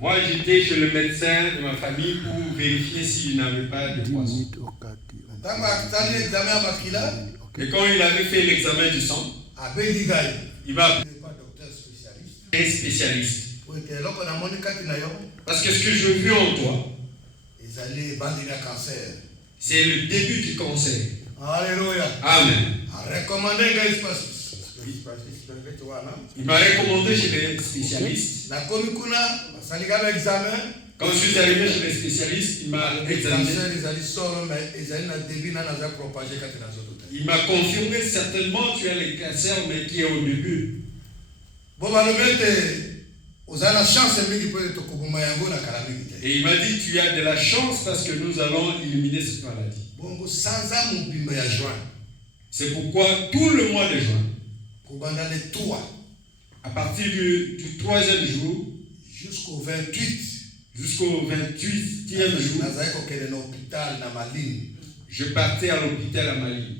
Moi, j'étais chez le médecin de ma famille pour vérifier s'il n'avait pas de poisson. Et quand il avait fait l'examen du sang, il m'a appelé un spécialiste. Parce que ce que je veux en toi, c'est le début du cancer. Alléluia. Amen. Il m'a recommandé chez les spécialistes. Quand je suis arrivé chez les spécialistes, il m'a examiné. Il m'a confirmé certainement tu as le cancer, mais qui est au début. Et il m'a dit tu as de la chance parce que nous allons éliminer cette maladie. C'est pourquoi tout le mois de juin, à partir du 3e jour jusqu'au 28e jour, je partais à l'hôpital à Malines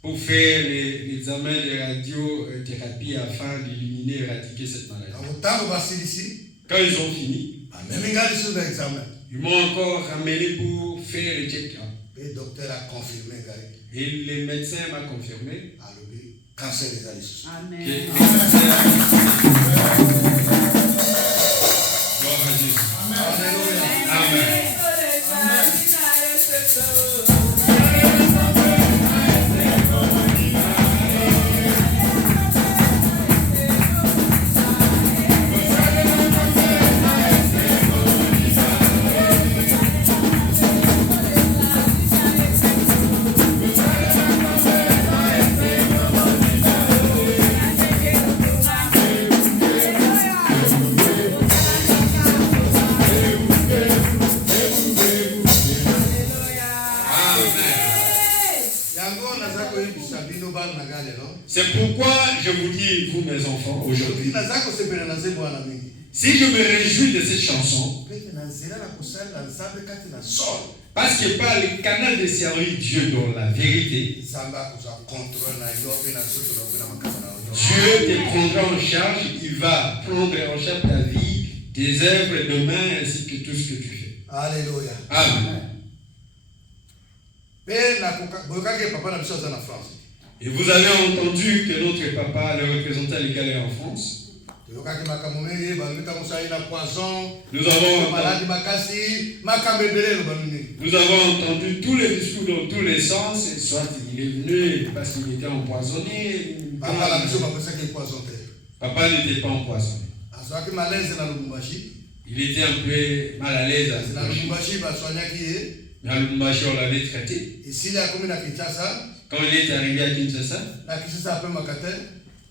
pour faire l'examen de radiothérapie afin d'éliminer et éradiquer cette maladie. Quand ils ont fini, ils m'ont encore ramené pour faire le check-up. Et le docteur a confirmé. Et le médecin m'a confirmé. Cancer des alliés. Amen. Gloire à Jésus. Alléluia. Amen. C'est pourquoi je vous dis, vous mes enfants, aujourd'hui, si je me réjouis de cette chanson, parce que par le canal de servir Dieu dans la vérité, Dieu te prendra en charge, il va prendre en charge ta vie, tes œuvres de main ainsi que tout ce que tu fais. Alléluia. Amen. Et vous avez entendu que notre papa, le représentant légal, est en France. Nous avons entendu tous les discours dans tous les sens. Soit il est venu parce qu'il était empoisonné. Papa n'était pas empoisonné. Il était un peu mal à l'aise à Lubumbashi, on l'avait traité. Quand il est arrivé à Kinshasa,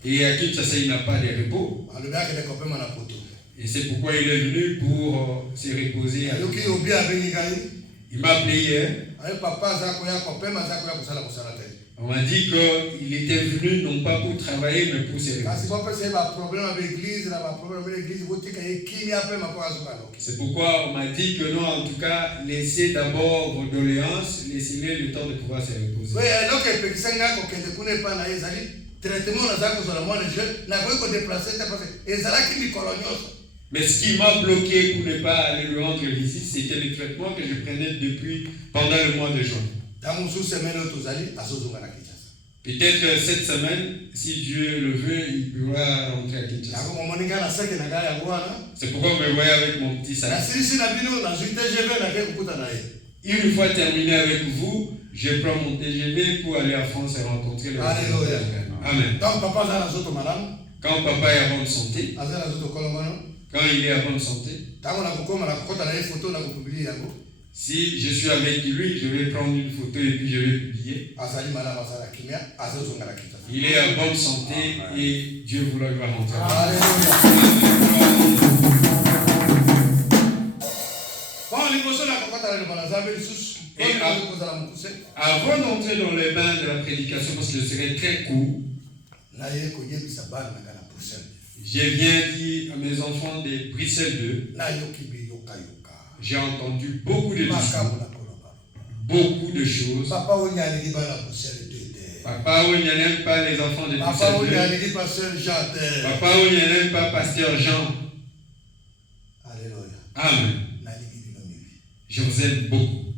et à Kinshasa il n'a pas de repos. Et c'est pourquoi il est venu pour se reposer. Il m'a appelé hier. On m'a dit qu'il était venu non pas pour travailler mais pour se reposer. C'est pourquoi on m'a dit que non, en tout cas, laissez d'abord vos doléances, laissez-les le temps de pouvoir se reposer. Mais ce qui m'a bloqué pour ne pas aller le rendre visite, c'était le traitement que je prenais pendant le mois de juin. Peut-être cette semaine, si Dieu le veut, il pourra rentrer à Kinshasa. C'est pourquoi on me voyait avec mon petit sac. Une fois terminé avec vous, je prends mon TGV pour aller en France et rencontrer le Alléluia. Amen. Quand papa est en bonne santé, quand il est en bonne santé, si je suis avec lui, je vais prendre une photo et puis je vais publier. Il est en bonne santé et Dieu vous le va rentrer. Et avant d'entrer dans les bains de la prédication, parce que ce serait très court, je viens dire à mes enfants de Bruxelles 2, j'ai entendu beaucoup de discours, beaucoup de choses. Papa où il n'aime pas les enfants de Papa où il pasteur Jean. Papa où il n'aime pas pasteur Jean. Alléluia. Amen. Je vous aime beaucoup.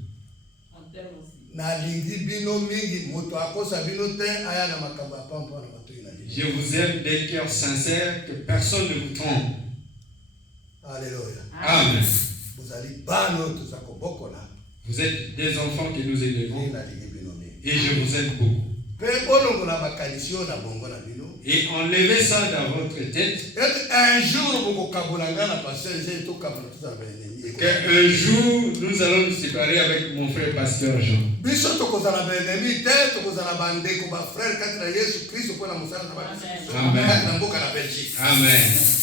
Je vous aime d'un cœur sincère, que personne ne vous trompe. Alléluia. Amen. Vous êtes des enfants que nous élevons. Et je vous aime beaucoup. Et enlevez ça dans votre tête. Un jour, qu'un jour, nous allons nous séparer avec mon frère pasteur Jean. Amen. Amen.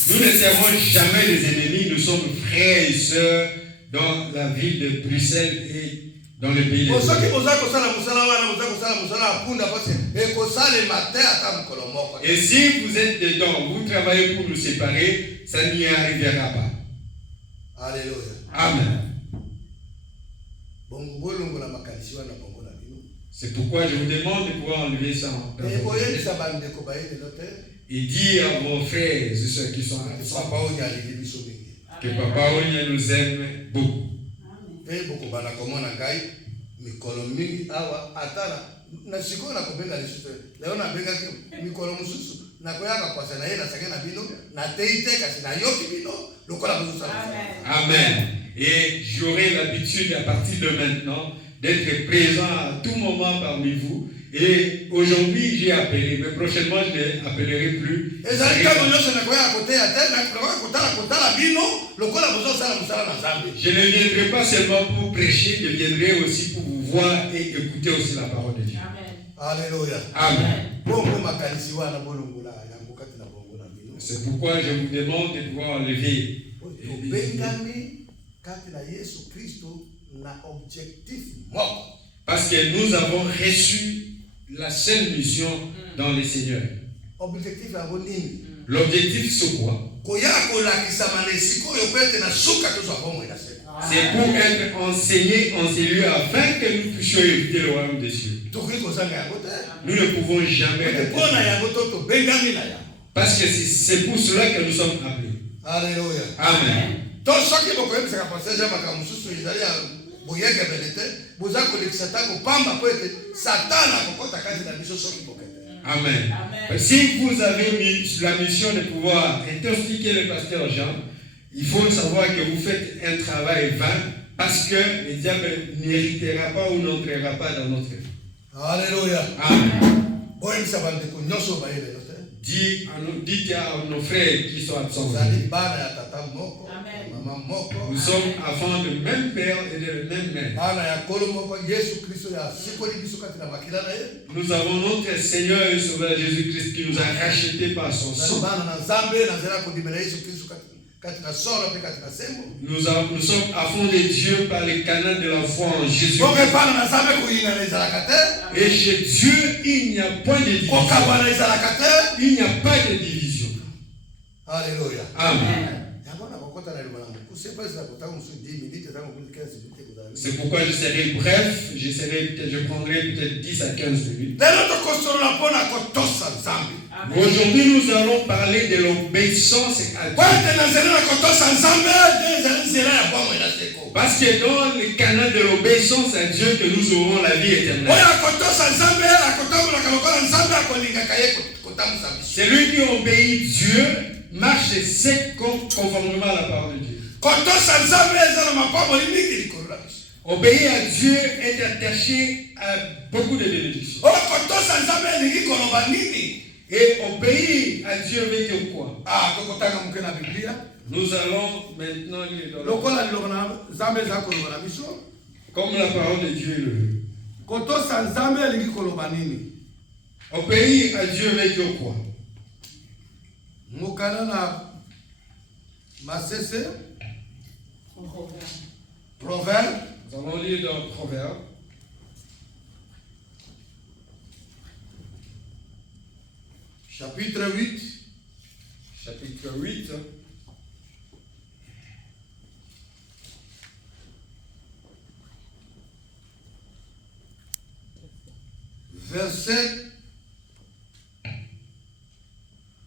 Nous ne serons jamais les ennemis, nous sommes frères et sœurs dans la ville de Bruxelles et dans le pays de Bruxelles. Et si vous êtes dedans, vous travaillez pour nous séparer, ça n'y arrivera pas. Alléluia. Amen. C'est pourquoi je vous demande de pouvoir enlever ça. Et dire à vos frères et ceux qui sont absents que Papa Onya nous aime beaucoup. Amen. Et j'aurai l'habitude à partir de maintenant d'être présent à tout moment parmi vous. Et aujourd'hui j'ai appelé, mais prochainement je n'appellerai plus. Je ne viendrai pas seulement pour prêcher, je viendrai aussi pour vous voir et écouter aussi la parole de Dieu. Alléluia. Amen. C'est pourquoi je vous demande de pouvoir enlever. Parce que nous avons reçu la seule mission dans le Seigneur. L'objectif c'est quoi? C'est pour être enseigné en ces lieux afin que nous puissions éviter le royaume des cieux. Nous ne pouvons jamais. Parce que c'est pour cela que nous sommes appelés. Alléluia. Amen. Amen. Si vous avez la mission de pouvoir intoxiquer le pasteur Jean, il faut savoir que vous faites un travail vain parce que le diable n'héritera pas ou n'entrera pas dans notre vie. Alléluia. Amen. Dites à nos frères qui sont absents. Nous sommes enfants du même père et de la même mère. Nous avons notre Seigneur et Sauveur Jésus-Christ qui nous a rachetés par son sang. Nous sommes enfants de Dieu par le canal de la foi en Jésus. Et chez Dieu, il n'y a point de division. Il n'y a pas de division. Alléluia. Amen. C'est pourquoi je serai bref. Je prendrai peut-être 10 à 15 minutes. Aujourd'hui, nous allons parler de l'obéissance à Dieu. Parce que dans le canal de l'obéissance à Dieu que nous aurons la vie éternelle. Celui qui obéit Dieu marche conformément à la parole de Dieu. Obéir à Dieu est attaché à beaucoup de bénédictions. Et obéir à Dieu veut dire quoi? Nous allons maintenant lire comme la parole de Dieu le veut. Obéir à Dieu veut dire quoi? Proverbe. Nous allons lire dans Proverbe. Chapitre 8. Chapitre 8. Verset